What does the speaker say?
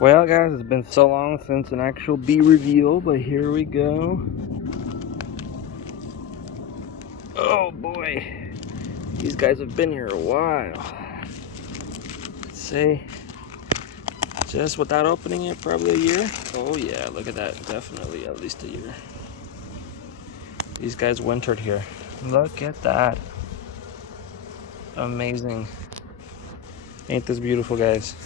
Well, guys, it's been so long since an actual bee reveal, but here we go. Oh boy, these guys have been here a while. Let's say, just without opening it, probably a year. Oh yeah, look at that, definitely at least a year. These guys wintered here. Look at that. Amazing. Ain't this beautiful, guys?